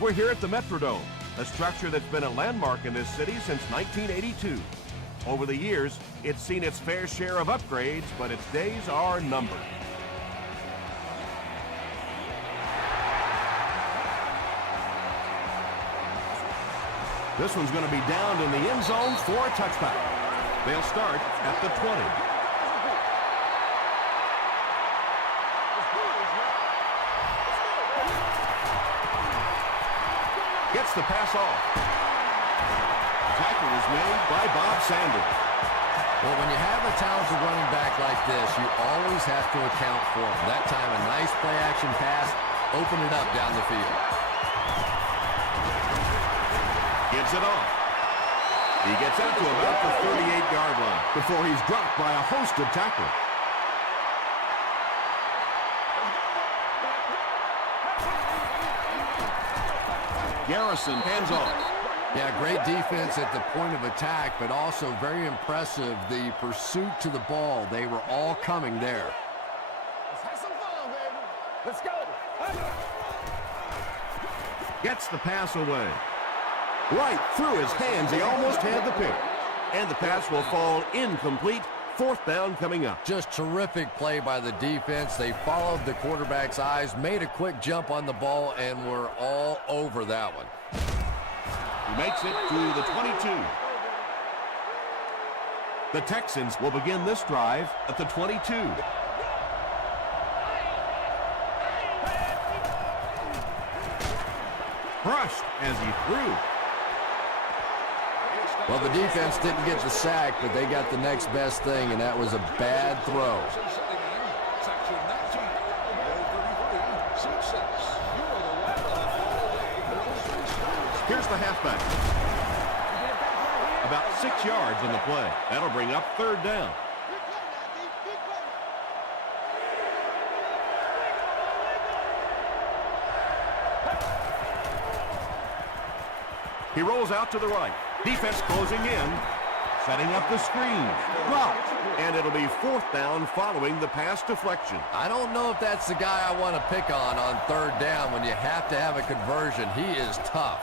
We're here at the Metrodome, a structure that's been a landmark in this city since 1982. Over the years, it's seen its fair share of upgrades, but its days are numbered. This one's going to be downed in the end zone for a touchback. They'll start at the 20. Gets the pass off. Tackle is made by Bob Sanders. Well, when you have a talented running back like this, you always have to account for him. That time, a nice play-action pass, open it up down the field. Gives it off. He gets out to about the 38-yard line before he's dropped by a host of tacklers. Garrison hands off. Yeah, great defense at the point of attack, but also very impressive the pursuit to the ball. They were all coming there. Let's have some fun, baby. Let's go. Gets the pass away. Right through his hands, he almost had the pick. And the pass will fall incomplete. Fourth down coming up. Just terrific play by the defense. They followed the quarterback's eyes, made a quick jump on the ball, and were all over that one. He makes it to the 22. The Texans will begin this drive at the 22. Crushed as he threw. Well, the defense didn't get the sack, but they got the next best thing, and that was a bad throw. Here's the halfback. About 6 yards on the play. That'll bring up third down. He rolls out to the right. Defense closing in. Setting up the screen. Dropped. And it'll be fourth down following the pass deflection. I don't know if that's the guy I want to pick on third down when you have to have a conversion. He is tough.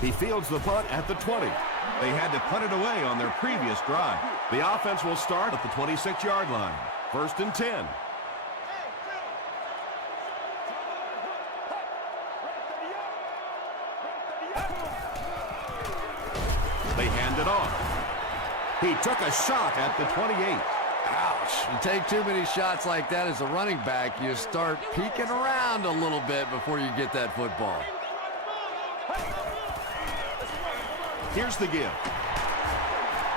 He fields the punt at the 20. They had to punt it away on their previous drive. The offense will start at the 26-yard line. First and 10. They hand it off. He took a shot at the 28. Ouch. You take too many shots like that as a running back, you start peeking around a little bit before you get that football. Here's the give.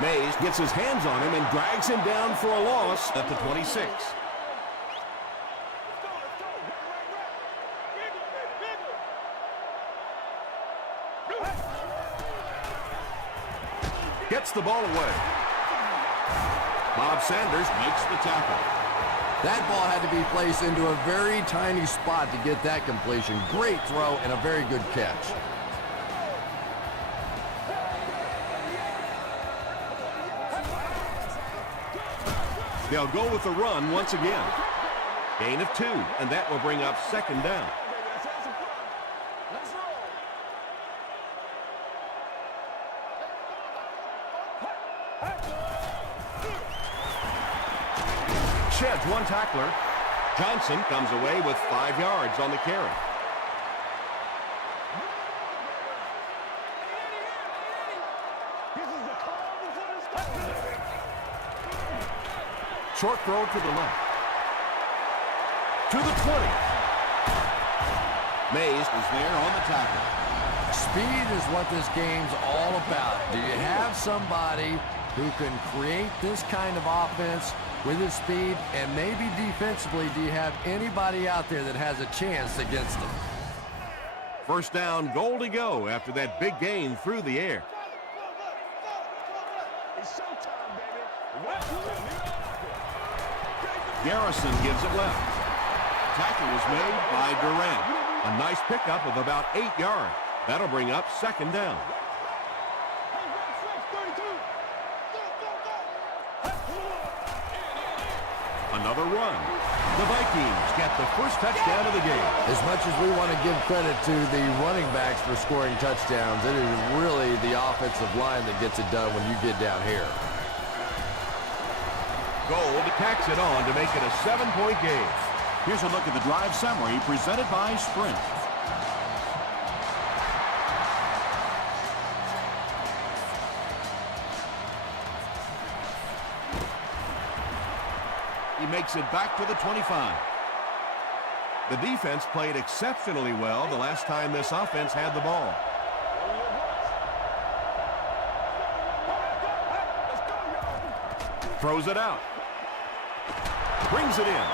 Mays gets his hands on him and drags him down for a loss at the 26. Gets the ball away. Bob Sanders makes the tackle. That ball had to be placed into a very tiny spot to get that completion. Great throw and a very good catch. They'll go with the run once again. Gain of 2, and that will bring up second down. Sheds one tackler. Johnson comes away with 5 yards on the carry. Short throw to the left. To the 20. Mays is there on the tackle. Speed is what this game's all about. Do you have somebody who can create this kind of offense with his speed, and maybe defensively, do you have anybody out there that has a chance against him? First down, goal to go after that big gain through the air. Garrison gives it left. Tackle was made by Durant. A nice pickup of about 8 yards. That'll bring up second down. Another run. The Vikings get the first touchdown of the game. As much as we want to give credit to the running backs for scoring touchdowns, it is really the offensive line that gets it done when you get down here. Gold tacks it on to make it a 7-point game. Here's a look at the drive summary presented by Sprint. He makes it back to the 25. The defense played exceptionally well the last time this offense had the ball. Throws it out. Brings it in.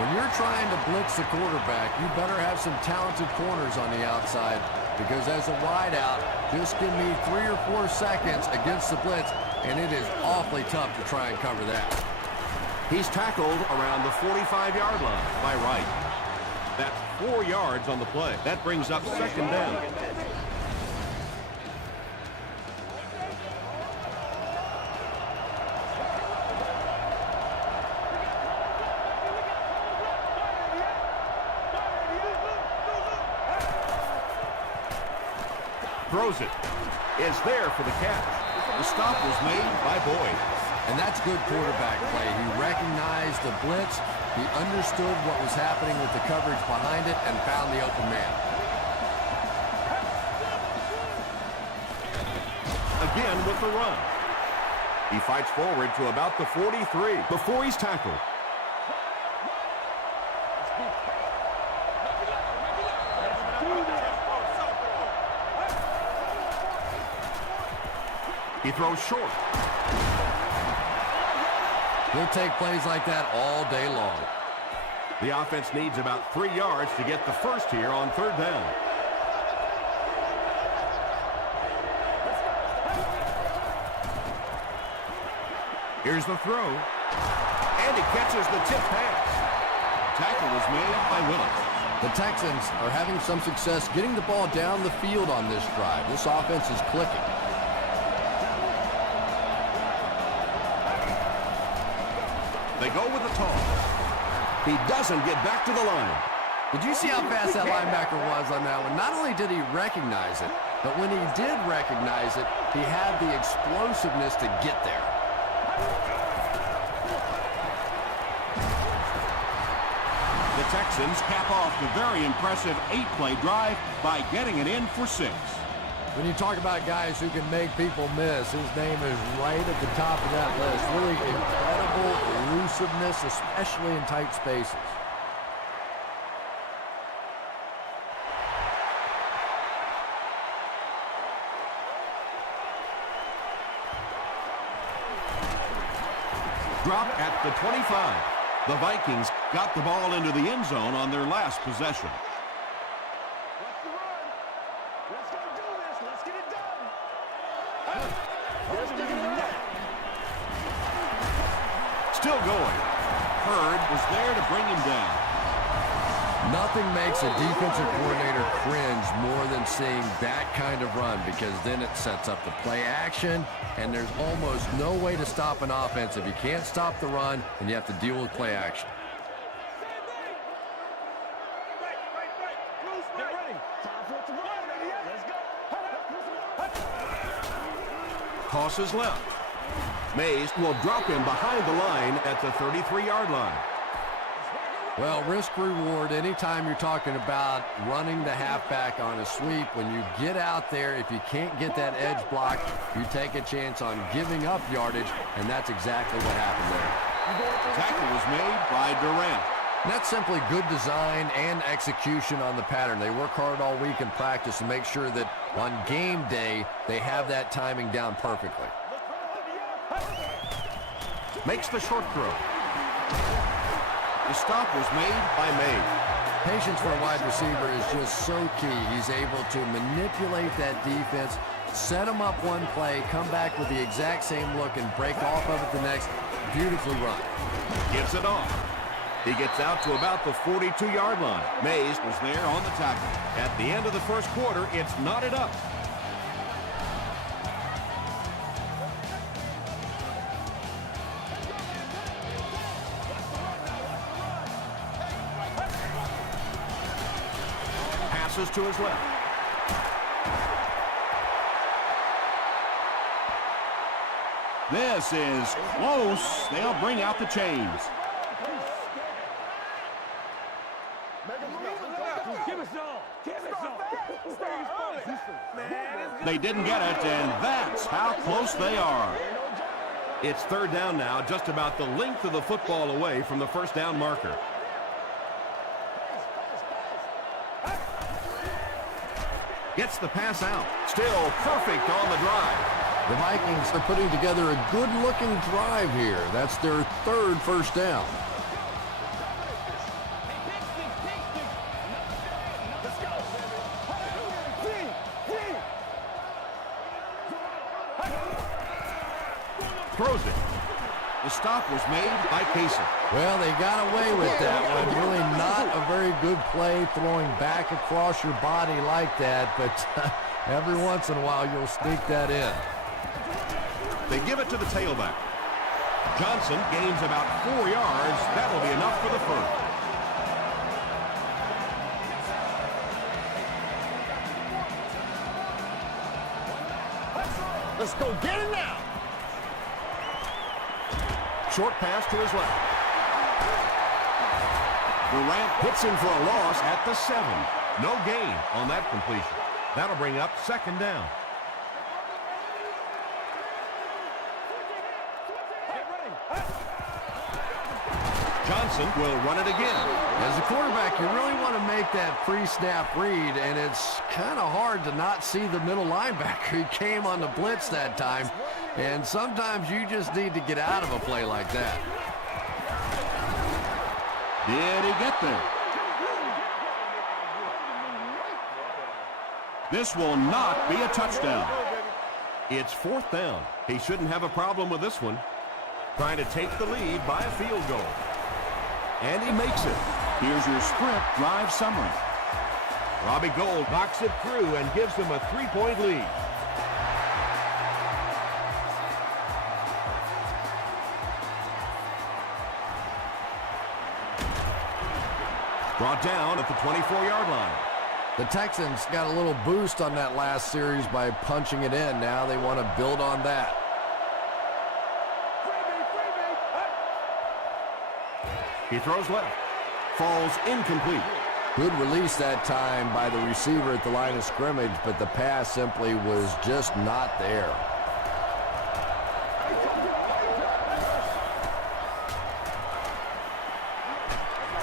When you're trying to blitz the quarterback, you better have some talented corners on the outside, because as a wideout, just give me 3 or 4 seconds against the blitz, and it is awfully tough to try and cover that. He's tackled around the 45-yard line by Wright. That's 4 yards on the play. That brings up second down. Throws it. Is there for the catch. The stop was made by Boyd. And that's good quarterback play. He recognized the blitz, he understood what was happening with the coverage behind it, and found the open man. Again with the run. He fights forward to about the 43 before he's tackled. He throws short. He'll take plays like that all day long. The offense needs about 3 yards to get the first here on third down. Here's the throw. And he catches the tip pass. Tackle was made by Willis. The Texans are having some success getting the ball down the field on this drive. This offense is clicking. They go with the toss. He doesn't get back to the line. Did you see how fast that linebacker was on that one? Not only did he recognize it, but when he did recognize it, he had the explosiveness to get there. The Texans cap off the very impressive 8-play drive by getting it in for 6. When you talk about guys who can make people miss, his name is right at the top of that list. Really incredible elusiveness, especially in tight spaces. Drop at the 25. The Vikings got the ball into the end zone on their last possession. Still going. Hurd was there to bring him down. Nothing makes a defensive coordinator cringe more than seeing that kind of run, because then it sets up the play action, and there's almost no way to stop an offense if you can't stop the run and you have to deal with play action. Tosses left. Mays will drop him behind the line at the 33-yard line. Well, risk-reward, anytime you're talking about running the halfback on a sweep, when you get out there, if you can't get that edge block, you take a chance on giving up yardage, and that's exactly what happened there. Tackle was made by Durant. And that's simply good design and execution on the pattern. They work hard all week in practice to make sure that on game day, they have that timing down perfectly. Makes the short throw. The stop was made by Mays. Patience for a wide receiver is just so key. He's able to manipulate that defense, set them up one play, come back with the exact same look, and break off of it the next. Beautifully run. Gets it off. He gets out to about the 42-yard line. Mays was there on the tackle. At the end of the first quarter, it's knotted up. passes to his left. This is close. They'll bring out the chains. They didn't get it, and that's how close they are. It's third down now, just about the length of the football away from the first down marker. Gets the pass out. Still perfect on the drive. The Vikings are putting together a good-looking drive here. That's their third first down. Throws it. The stop was made by Casey. Well, they got away with that one. Really not a very good play throwing back across your body like that, but every once in a while you'll sneak that in. They give it to the tailback. Johnson gains about 4 yards. That'll be enough for the first. Let's go get it now. Short pass to his left. Durant hits him for a loss at the 7. No gain on that completion. That'll bring up second down. Johnson will run it again. As a quarterback, you really want to make that pre-snap read, and it's kind of hard to not see the middle linebacker. He came on the blitz that time, and sometimes you just need to get out of a play like that. Did he get there? This will not be a touchdown. It's fourth down. He shouldn't have a problem with this one. Trying to take the lead by a field goal. And he makes it. Here's your sprint drive summary. Robbie Gould knocks it through and gives them a 3-point lead. Brought down at the 24-yard line. The Texans got a little boost on that last series by punching it in. Now they want to build on that. He throws left. Falls incomplete. Good release that time by the receiver at the line of scrimmage, but the pass simply was just not there.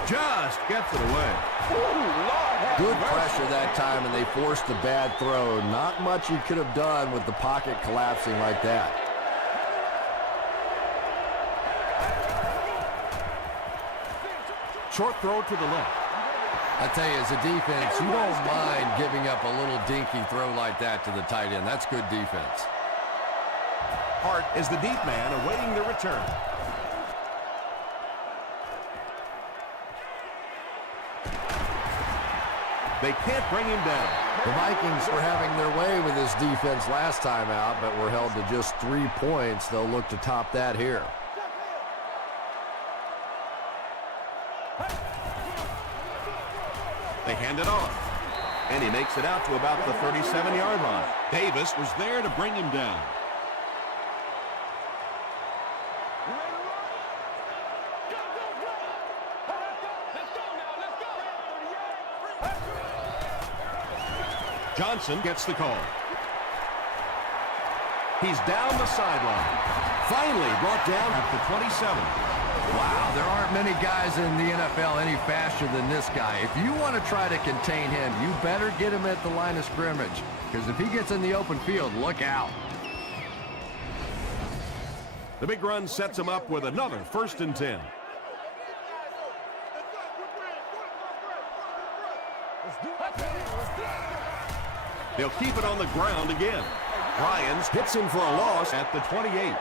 Just gets it away. Good pressure that time, and they forced the bad throw. Not much he could have done with the pocket collapsing like that. Short throw to the left. I tell you, as a defense, you don't mind giving up a little dinky throw like that to the tight end. That's good defense. Hart is the deep man awaiting the return. They can't bring him down. The Vikings were having their way with this defense last time out, but were held to just 3 points. They'll look to top that here. They hand it off. And he makes it out to about the 37-yard line. Davis was there to bring him down. Johnson gets the call. He's down the sideline. Finally brought down at the 27. Wow, there aren't many guys in the NFL any faster than this guy. If you want to try to contain him, you better get him at the line of scrimmage, because if he gets in the open field, look out. The big run sets him up with another 1st and 10. They'll keep it on the ground again. Ryans hits him for a loss at the 28.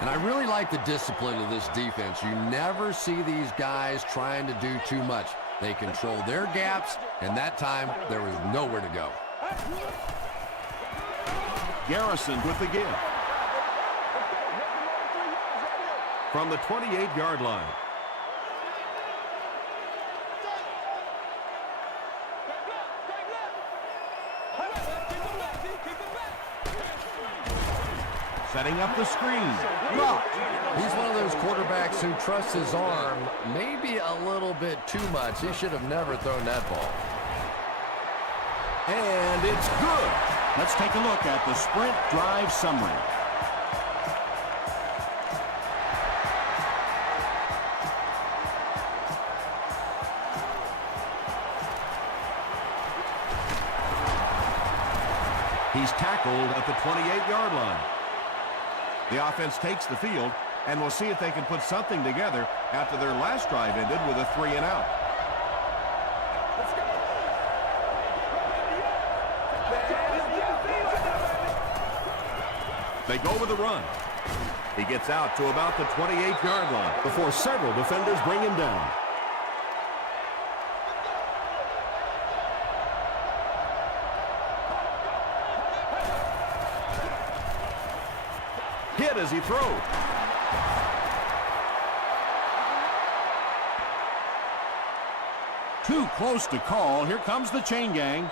And I really like the discipline of this defense. You never see these guys trying to do too much. They control their gaps, and that time there was nowhere to go. Garrison with the give. From the 28-yard line. Setting up the screen. Blocked. He's one of those quarterbacks who trusts his arm maybe a little bit too much. He should have never thrown that ball. And it's good. Let's take a look at the sprint drive summary. He's tackled at the 28-yard line. The offense takes the field, and we'll see if they can put something together after their last drive ended with a 3-and-out. They go with the run. He gets out to about the 28-yard line before several defenders bring him down. Hit as he throws. Too close to call. Here comes the chain gang.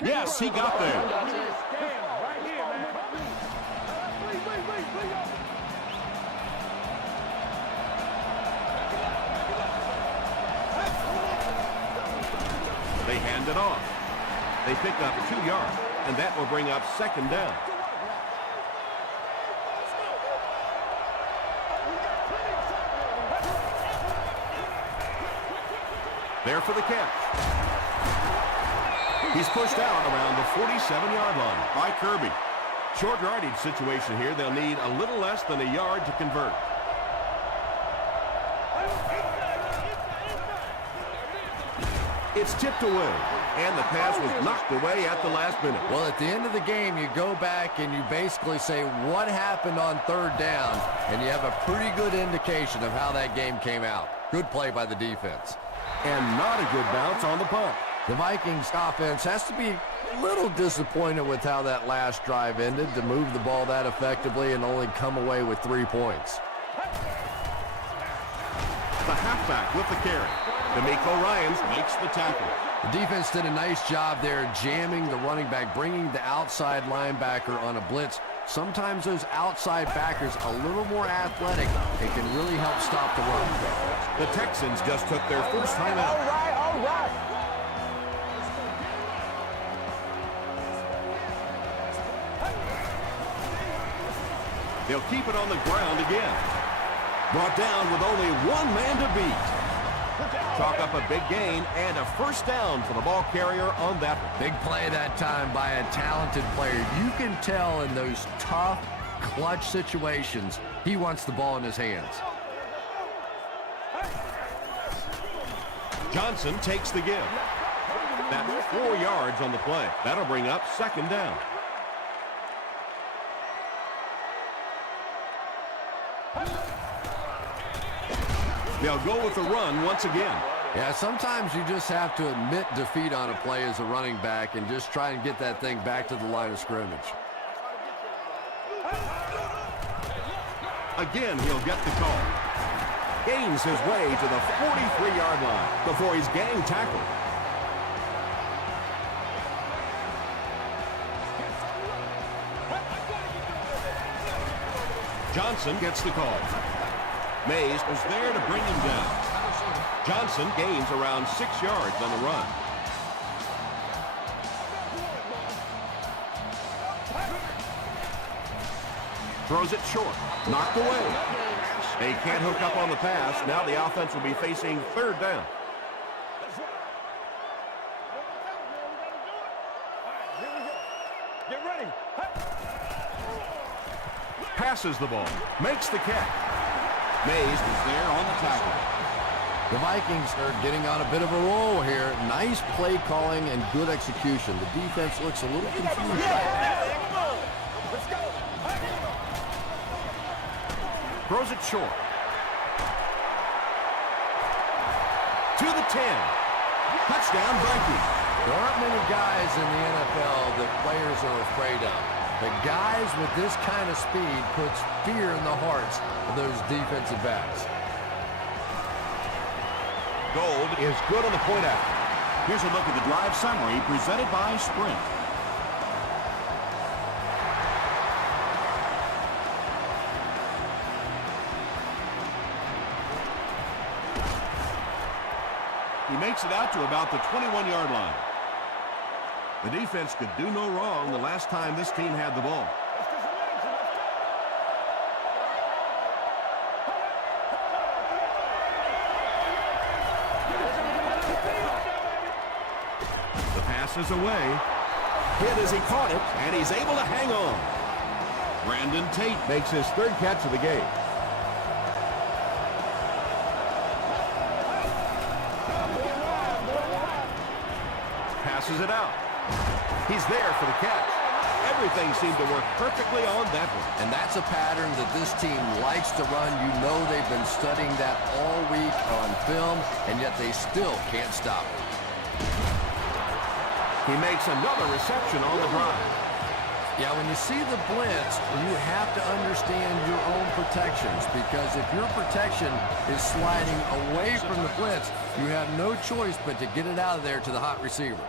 Yes, he got there. They hand it off. They pick up 2 yards, and that will bring up 2nd down. There for the catch. He's pushed out around the 47-yard line by Kirby. Short yardage situation here. They'll need a little less than a yard to convert. It's tipped away, and the pass was knocked away at the last minute. Well, at the end of the game, you go back and you basically say what happened on 3rd down, and you have a pretty good indication of how that game came out. Good play by the defense. And not a good bounce on the punt. The Vikings offense has to be a little disappointed with how that last drive ended to move the ball that effectively and only come away with 3 points. The halfback with the carry. D'Amico Ryans makes the tackle. The defense did a nice job there jamming the running back, bringing the outside linebacker on a blitz. Sometimes those outside backers a little more athletic and can really help stop the run. The Texans just took their first time out. All right. They'll keep it on the ground again. Brought down with only one man to beat. Chalk up a big gain and a first down for the ball carrier on that one. Big play that time by a talented player. You can tell in those tough, clutch situations, he wants the ball in his hands. Johnson takes the give. That's 4 yards on the play. That'll bring up 2nd down. They'll go with the run once again. Yeah, sometimes you just have to admit defeat on a play as a running back and just try and get that thing back to the line of scrimmage. Again, he'll get the call. Gains his way to the 43-yard line before he's gang tackled. Johnson gets the call. Mays was there to bring him down. Johnson gains around 6 yards on the run. Throws it short. Knocked away. They can't hook up on the pass. Now the offense will be facing 3rd down. Get ready. Passes the ball. Makes the catch. Mays was there on the tackle. The Vikings are getting on a bit of a roll here. Nice play calling and good execution. The defense looks a little confused. Let's go. Throws it short. To the 10. Touchdown Vikings. There aren't many guys in the NFL that players are afraid of. The guys with this kind of speed puts fear in the hearts of those defensive backs. Gold is good on the point after. Here's a look at the drive summary presented by Sprint. He makes it out to about the 21-yard line. The defense could do no wrong the last time this team had the ball. The pass is away. Hit as he caught it, and he's able to hang on. Brandon Tate Makes his third catch of the game. Passes it out. He's there for the catch. Everything seemed to work perfectly on that one. And that's a pattern that this team likes to run. You know they've been studying that all week on film, and yet they still can't stop it. He makes another reception on the drive. Yeah, when you see the blitz, you have to understand your own protections, because if your protection is sliding away from the blitz, you have no choice but to get it out of there to the hot receiver.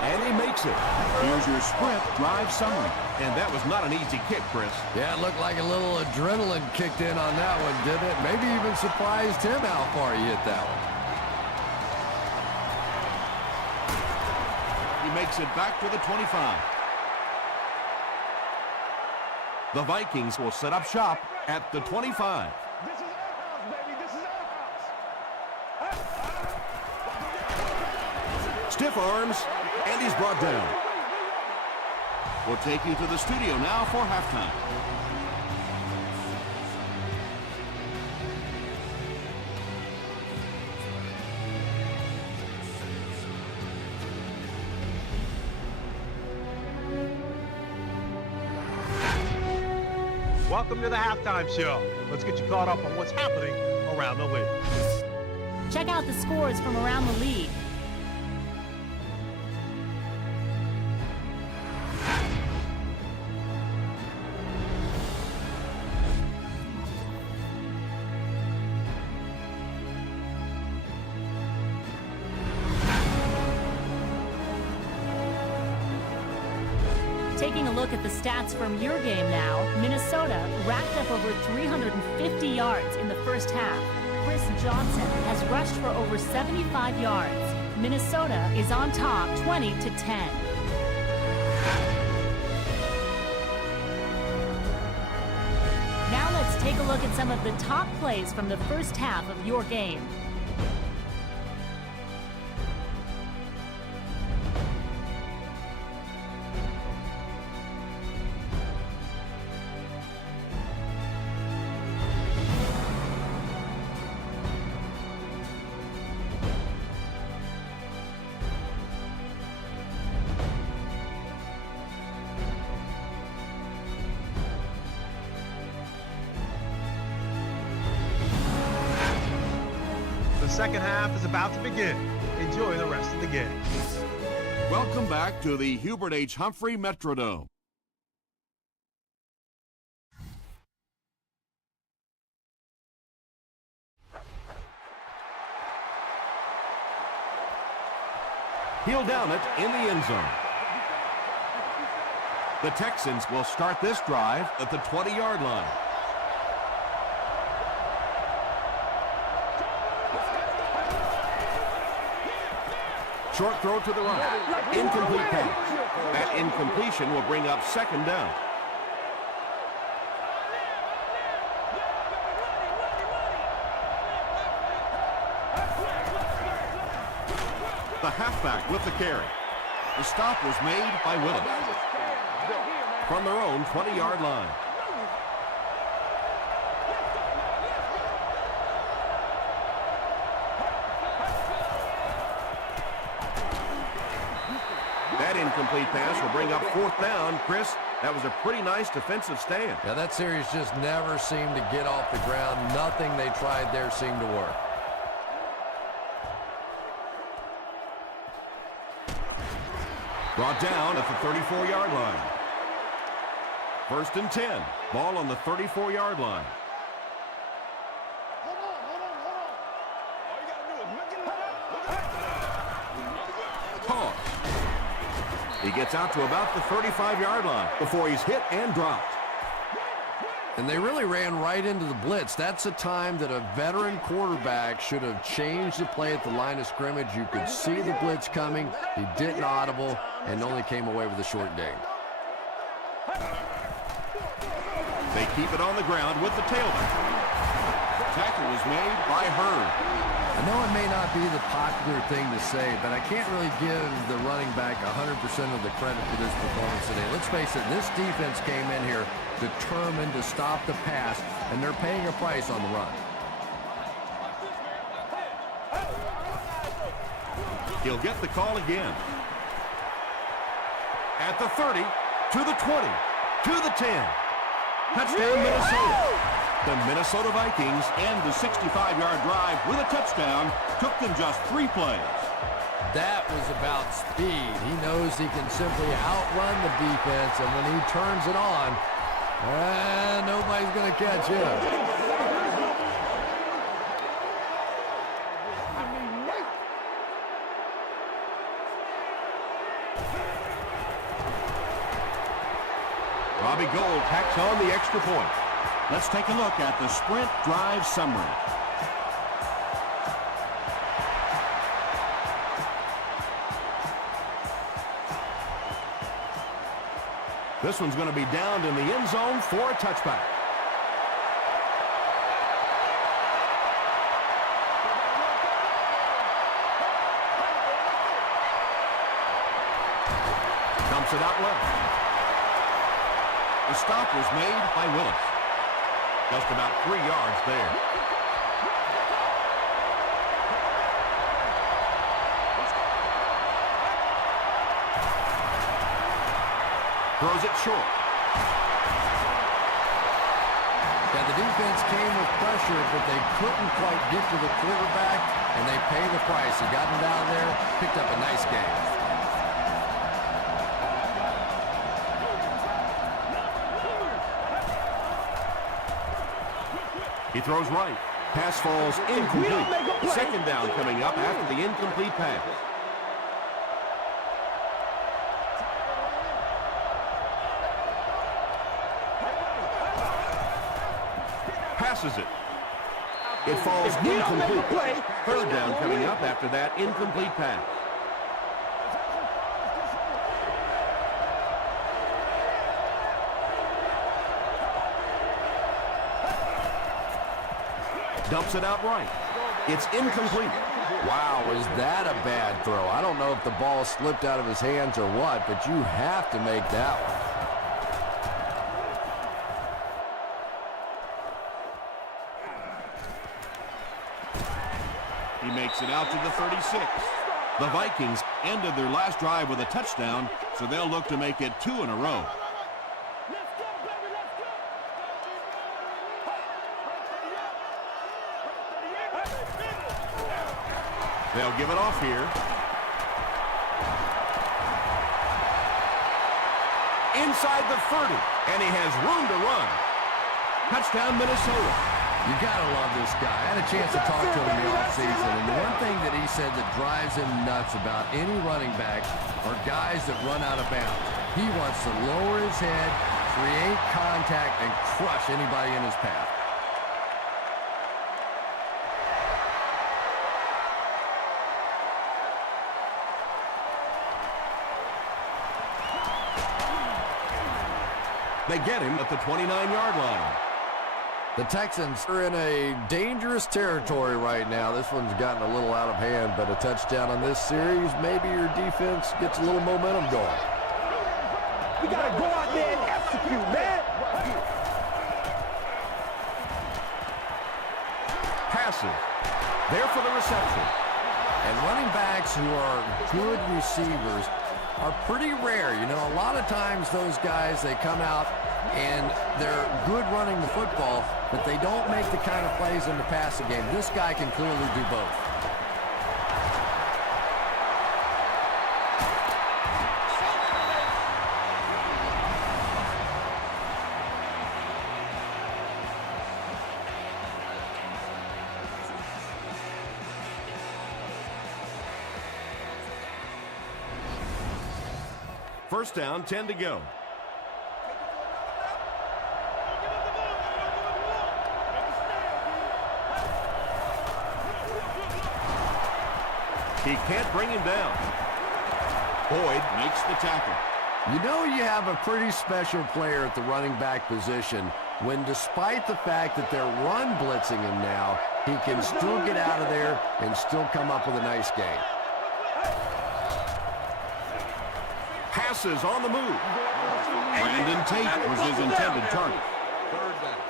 And he makes it. Here's your Sprint drive summary. And that was not an easy kick, Chris. Yeah, it looked like a little adrenaline kicked in on that one, didn't it? Maybe even surprised him how far he hit that one. He makes it back to the 25. The Vikings will set up shop at the 25. This is our house, baby. This is our house. Stiff arms, and he's brought down. We'll take you to the studio now for halftime. Welcome to the halftime show. Let's get you caught up on what's happening around the league. Check out the scores from around the league. Taking a look at the stats from your game now, Minnesota racked up over 350 yards in the first half. Chris Johnson has rushed for over 75 yards. Minnesota is on top 20-10. Now let's take a look at some of the top plays from the first half of your game. The second half is about to begin. Enjoy the rest of the game. Welcome back to the Hubert H. Humphrey Metrodome. He'll down it in the end zone. The Texans will start this drive at the 20-yard line. Short throw to the right. Incomplete pass. That incompletion will bring up second down. The halfback with the carry. The stop was made by Willis. From their own 20-yard line. That incomplete pass will bring up fourth down. Chris, that was a pretty nice defensive stand. Yeah, that series just never seemed to get off the ground. Nothing they tried there seemed to work. Brought down at the 34-yard line. First and 10. Ball on the 34-yard line. He gets out to about the 35-yard line before he's hit and dropped. And they really ran right into the blitz. That's a time that a veteran quarterback should have changed the play at the line of scrimmage. You could see the blitz coming. He didn't audible and only came away with a short gain. They keep it on the ground with the tailback. Tackle was made by Hurd. I know it may not be the popular thing to say, but I can't really give the running back 100% of the credit for this performance today. Let's face it, this defense came in here determined to stop the pass, and they're paying a price on the run. He'll get the call again. At the 30, to the 20, to the 10. Touchdown, Minnesota. The Minnesota Vikings end the 65-yard drive with a touchdown. Took them just 3 plays. That was about speed. He knows he can simply outrun the defense, and when he turns it on, nobody's going to catch him. Robbie Gould tacks on the extra point. Let's take a look at the sprint drive summary. This one's going to be downed in the end zone for a touchback. Dumps it out left. The stop was made by Willis. Just about 3 yards there. Throws it short. Yeah, the defense came with pressure, but they couldn't quite get to the quarterback, and they pay the price. He got him down there, picked up a nice game. He throws right. Pass falls incomplete. Second down coming up after the incomplete pass. Passes it. It falls incomplete. Third down coming up after that incomplete pass. Dumps it out right. It's incomplete. Wow, was that a bad throw? I don't know if the ball slipped out of his hands or what, but you have to make that one. He makes it out to the 36. The Vikings ended their last drive with a touchdown, so they'll look to make it 2 in a row. They'll give it off here. Inside the 30, and he has room to run. Touchdown, Minnesota. You gotta love this guy. I had a chance to talk to him in the offseason, and the one thing that he said that drives him nuts about any running back are guys that run out of bounds. He wants to lower his head, create contact, and crush anybody in his path. They get him at the 29-yard line. The Texans are in a dangerous territory right now. This one's gotten a little out of hand, but a touchdown on this series, maybe your defense gets a little momentum going. We got to go out there and execute, man. Passes. There for the reception. And running backs who are good receivers are pretty rare. You know, a lot of times those guys, they come out and they're good running the football, but they don't make the kind of plays in the passing game. This guy can clearly do both. First down, 10 to go. He can't bring him down. Boyd makes the tackle. You know you have a pretty special player at the running back position when, despite the fact that they're run blitzing him now, he can still get out of there and still come up with a nice game. Passes on the move. Brandon Tate was his intended target. Third down.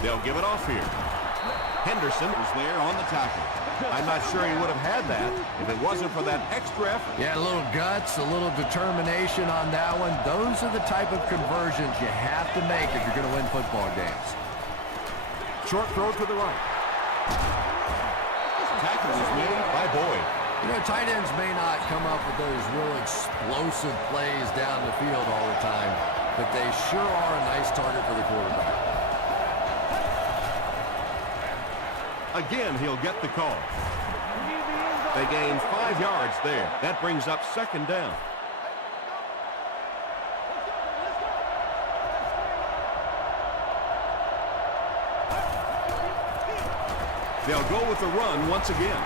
They'll give it off here. Henderson was there on the tackle. I'm not sure he would have had that if it wasn't for that extra effort. Yeah, a little guts, a little determination on that one. Those are the type of conversions you have to make if you're going to win football games. Short throw to the right. Tackle is made by Boyd. You know, tight ends may not come up with those real explosive plays down the field all the time, but they sure are a nice target for the quarterback. Again, he'll get the call. They gain 5 yards there. That brings up second down. They'll go with the run once again.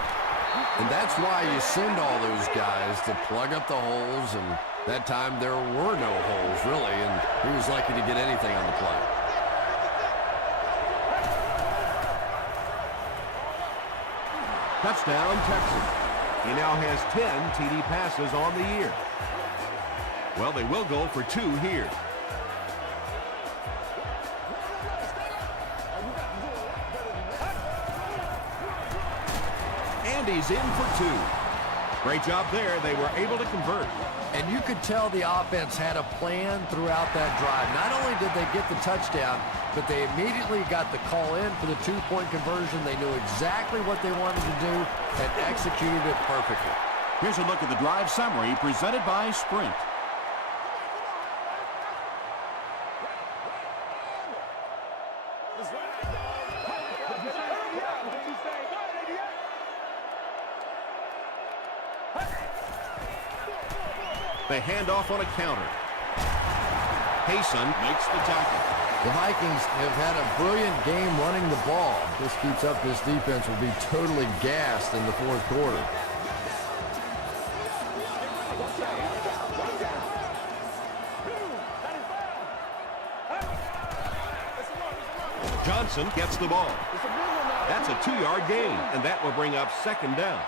And that's why you send all those guys to plug up the holes, and that time there were no holes, really, and he was lucky to get anything on the play. Touchdown, Texans. He now has 10 TD passes on the year. Well, they will go for 2 here. And he's in for 2. Great job there. They were able to convert. And you could tell the offense had a plan throughout that drive. Not only did they get the touchdown, but they immediately got the call in for the 2-point conversion. They knew exactly what they wanted to do and executed it perfectly. Here's a look at the drive summary presented by Sprint. They hand off on a counter. Payson makes the tackle. The Vikings have had a brilliant game running the ball. If this keeps up, this defense will be totally gassed in the fourth quarter. Johnson gets the ball. That's a 2-yard gain, and that will bring up second down.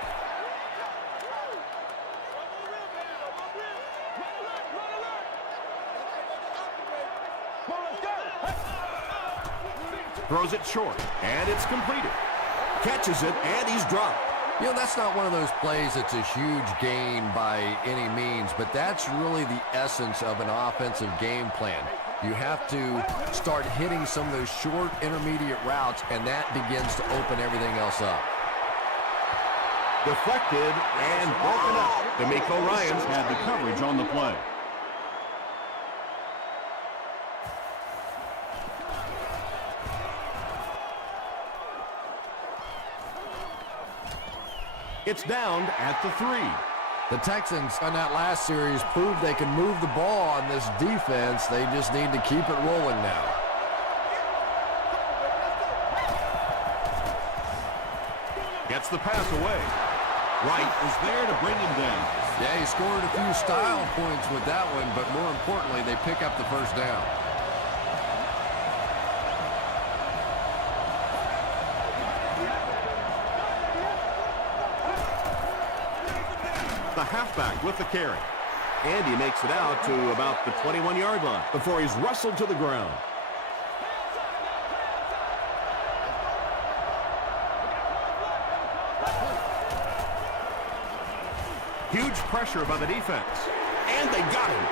Throws it short, and it's completed. Catches it, and he's dropped. You know, that's not one of those plays that's a huge gain by any means, but that's really the essence of an offensive game plan. You have to start hitting some of those short, intermediate routes, and that begins to open everything else up. Deflected and broken up. D'Amico Ryans had the coverage on the play. It's down at the 3. The Texans on that last series proved they can move the ball on this defense. They just need to keep it rolling now. Gets the pass away. Wright is there to bring him down. Yeah, he scored a few style points with that one, but more importantly, they pick up the first down. The halfback with the carry. And he makes it out to about the 21-yard line before he's wrestled to the ground. Huge pressure by the defense. And they got him.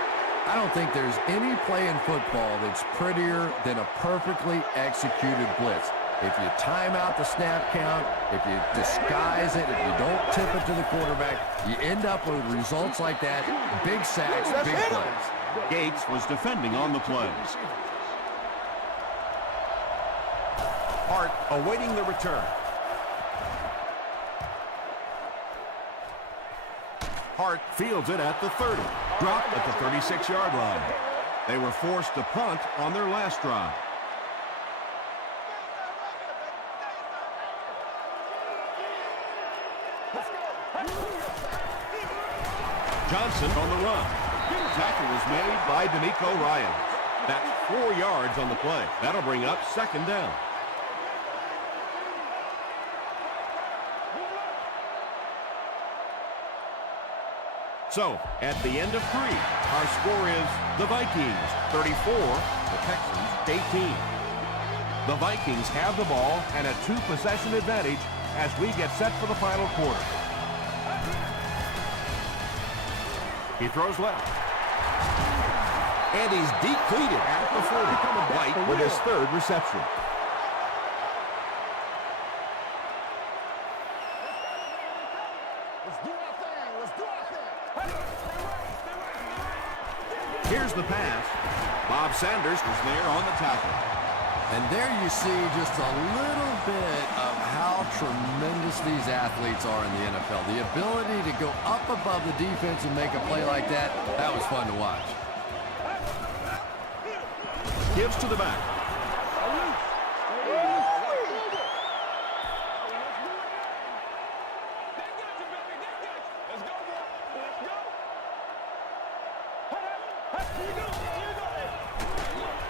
I don't think there's any play in football that's prettier than a perfectly executed blitz. If you time out the snap count, if you disguise it, if you don't tip it to the quarterback, you end up with results like that. Big sacks, big plays. Gates was defending on the plays. Hart awaiting the return. Hart fields it at the 30. Dropped at the 36-yard line. They were forced to punt on their last drive. Johnson on the run. Tackle was made by D'Amico Ryan. That's 4 yards on the play. That'll bring up second down. So, at the end of 3, our score is the Vikings 34, the Texans 18. The Vikings have the ball and a 2-possession advantage as we get set for the final quarter. He throws left. And he's depleted at the 40. White with his 3rd reception. Here's the pass. Bob Sanders was there on the tackle. And there you see just a little bit of how tremendous these athletes are in the NFL. The ability to go up above the defense and make a play like that, that was fun to watch. Gives to the back.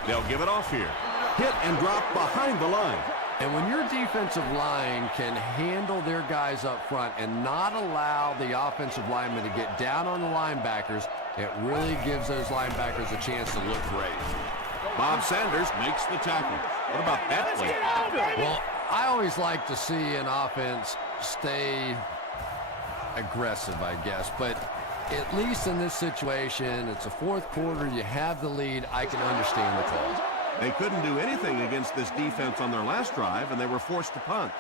They'll give it off here. Hit and drop behind the line. And when your defensive line can handle their guys up front and not allow the offensive linemen to get down on the linebackers, it really gives those linebackers a chance to look great. Bob Sanders makes the tackle. What about that play? Well, I always like to see an offense stay aggressive, I guess. But at least in this situation, it's a 4th quarter, you have the lead, I can understand the call. They couldn't do anything against this defense on their last drive, and they were forced to punt.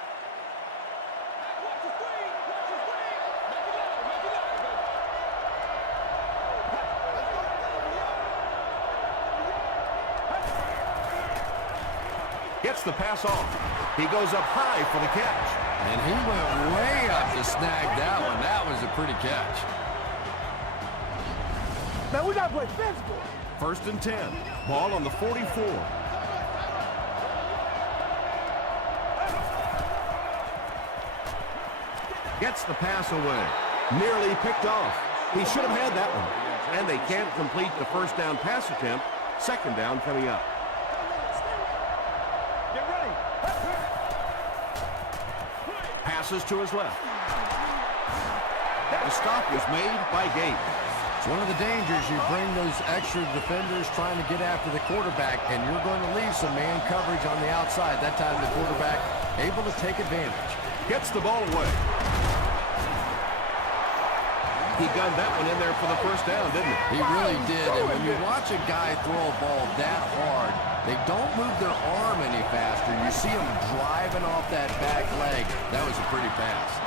Gets the pass off. He goes up high for the catch. And he went way up to snag that one. That was a pretty catch. Man, we gotta play physical. 1st and 10. Ball on the 44. Gets the pass away. Nearly picked off. He should have had that one. And they can't complete the 1st down pass attempt. 2nd down coming up. Get ready. Passes to his left. The stop was made by Gates. It's one of the dangers. You bring those extra defenders trying to get after the quarterback, and you're going to leave some man coverage on the outside. That time the quarterback able to take advantage. Gets the ball away. He gunned that one in there for the 1st down, didn't he? He really did. And when you watch a guy throw a ball that hard, they don't move their arm any faster. You see him driving off that back leg. That was a pretty pass.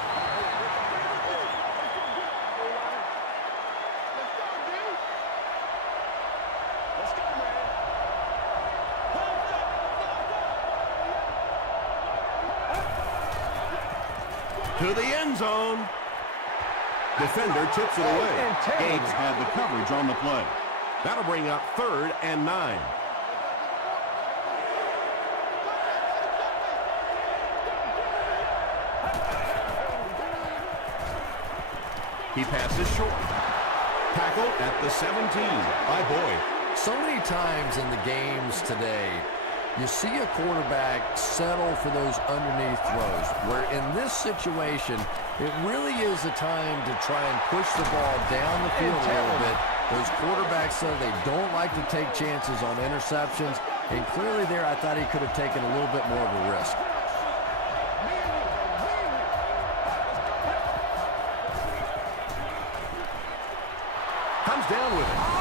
To the end zone. Defender tips it away. Gates had the coverage on the play. That'll bring up 3rd and 9. He passes short. Tackle at the 17 by Boyd. So many times in the games today, you see a quarterback settle for those underneath throws, where in this situation, it really is a time to try and push the ball down the field a little bit. Those quarterbacks, though, they don't like to take chances on interceptions, and clearly there I thought he could have taken a little bit more of a risk. Comes down with it.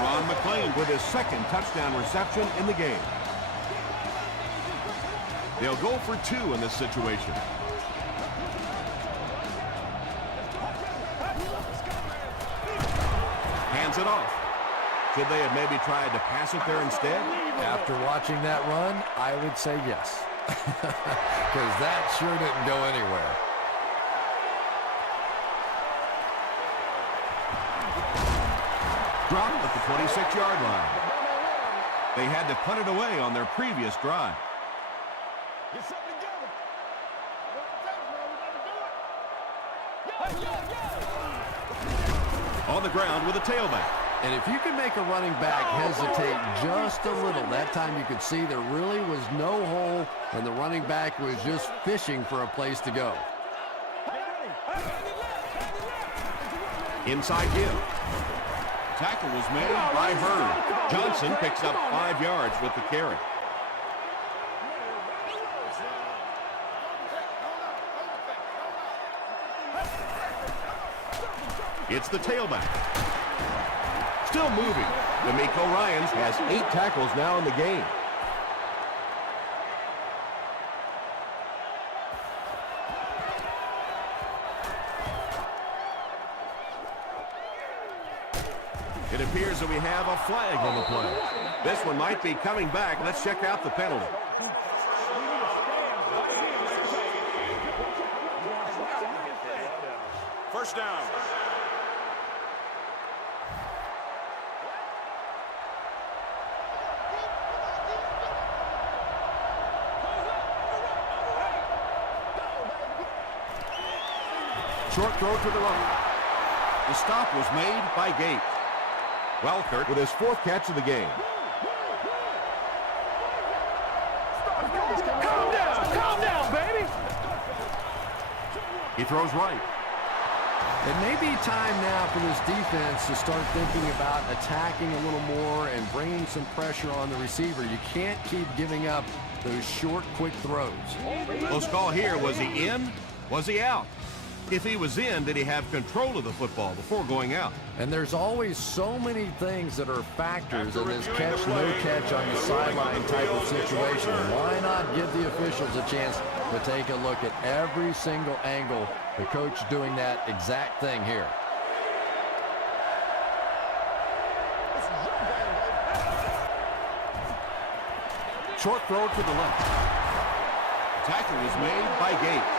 Ron McClain with his 2nd touchdown reception in the game. They'll go for 2 in this situation. Hands it off. Should they have maybe tried to pass it there instead? After watching that run, I would say yes. Because that sure didn't go anywhere. Dropped at the 26-yard line. They had to punt it away on their previous drive. Get something together. What it takes, man. We gotta do it. On the ground with a tailback. And if you can make a running back hesitate just a little, that time you could see there really was no hole, and the running back was just fishing for a place to go. Inside give. Tackle was made by Hurd. Johnson picks up 5 yards with the carry. It's the tailback. Still moving. D'Amico Ryans has 8 tackles now in the game. It appears that we have a flag on the play. This one might be coming back. Let's check out the penalty. First down. Short throw to the right. The stop was made by Gates. Welkert with his 4th catch of the game. Calm down, baby. He throws right. It may be time now for this defense to start thinking about attacking a little more and bringing some pressure on the receiver. You can't keep giving up those short, quick throws. Close call here. Was he in? Was he out? If he was in, did he have control of the football before going out? And there's always so many things that are factors in this catch, no catch on the sideline type of situation. Why not give the officials a chance to take a look at every single angle? The coach doing that exact thing here. Short throw to the left. Tackle was made by Gates.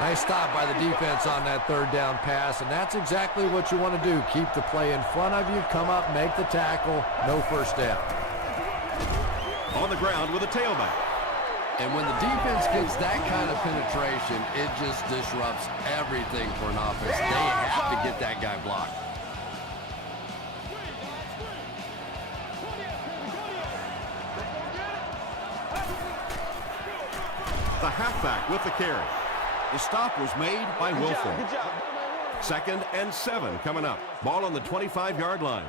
Nice stop by the defense on that 3rd down pass, and that's exactly what you want to do. Keep the play in front of you, come up, make the tackle, no first down. On the ground with a tailback. And when the defense gets that kind of penetration, it just disrupts everything for an offense. They have to get that guy blocked. The halfback with the carry. The stop was made by Wilford. 2nd and 7 coming up. Ball on the 25-yard line.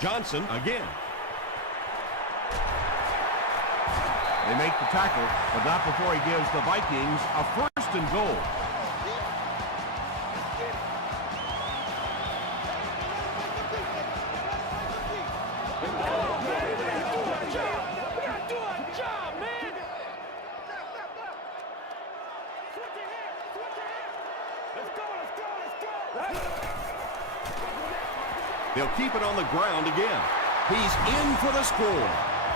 Johnson again. They make the tackle, but not before he gives the Vikings a 1st and goal. They'll keep it on the ground again. He's in for the score.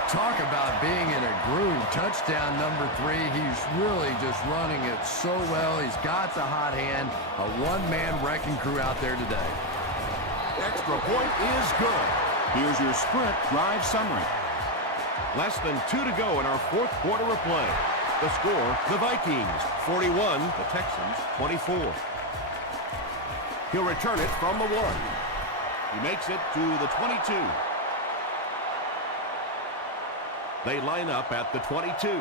Talk about being in a groove. Touchdown number 3. He's really just running it so well. He's got the hot hand. A one-man wrecking crew out there today. Extra point is good. Here's your sprint drive summary. Less than 2 to go in our 4th quarter of play. The score, the Vikings 41, the Texans 24. He'll return it from the 1. He makes it to the 22. They line up at the 22.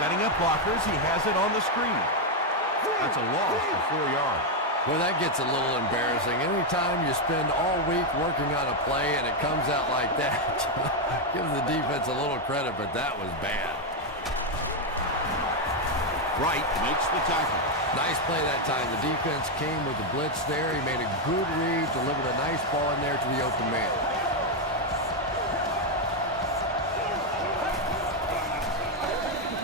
Setting up blockers, he has it on the screen. That's a loss for 4 yards. Well, that gets a little embarrassing. Anytime you spend all week working on a play and it comes out like that, give the defense a little credit, but that was bad. Wright makes the tackle. Nice play that time. The defense came with the blitz there. He made a good read, delivered a nice ball in there to the open man.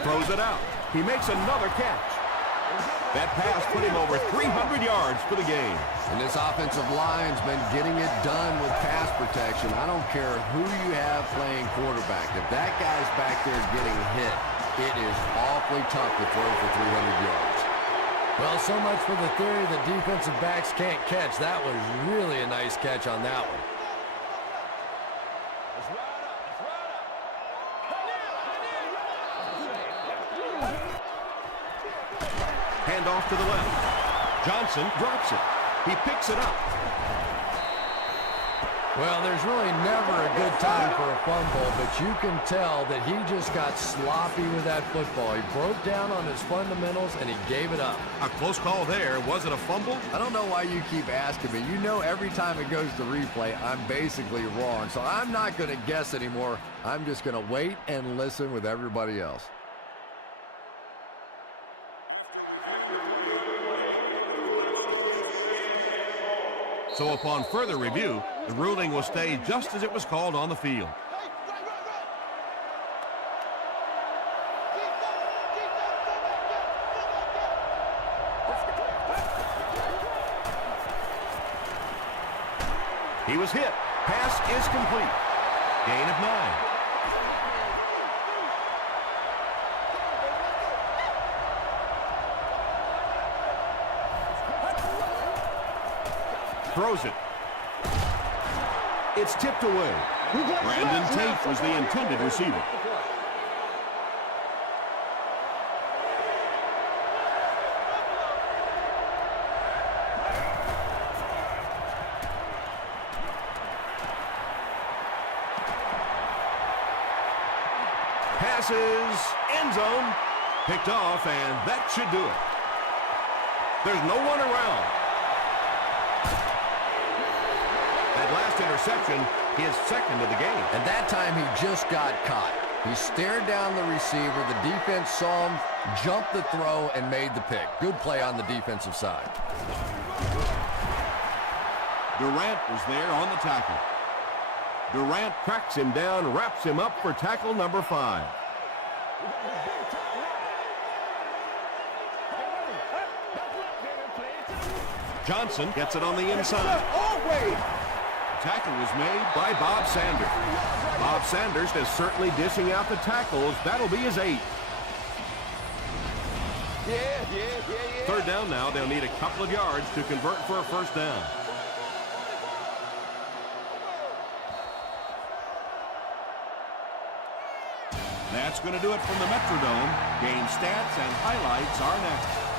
Throws it out. He makes another catch. That pass put him over 300 yards for the game. And this offensive line's been getting it done with pass protection. I don't care who you have playing quarterback. If that guy's back there getting hit, it is awfully tough to throw for 300 yards. Well, so much for the theory that defensive backs can't catch. That was really a nice catch on that one. Handoff to the left. Johnson drops it. He picks it up. Well, there's really never a good time for a fumble, but you can tell that he just got sloppy with that football. He broke down on his fundamentals, and he gave it up. A close call there. Was it a fumble? I don't know why you keep asking me. You know every time it goes to replay, I'm basically wrong. So I'm not going to guess anymore. I'm just going to wait and listen with everybody else. So upon further review, the ruling will stay just as it was called on the field. He was hit. Pass is complete. Gain of 9. Throws it. It's tipped away. Brandon Tate was the intended receiver. Passes, end zone, picked off, and that should do it. There's no one around. That last interception, his second of the game. And that time he just got caught. He stared down the receiver. The defense saw him, jumped the throw, and made the pick. Good play on the defensive side. Durant was there on the tackle. Durant cracks him down, wraps him up for tackle number 5. Johnson gets it on the inside. Tackle was made by Bob Sanders. Bob Sanders is certainly dishing out the tackles. That'll be his 8th. Third down now. They'll need a couple of yards to convert for a first down. That's going to do it from the Metrodome. Game stats and highlights are next.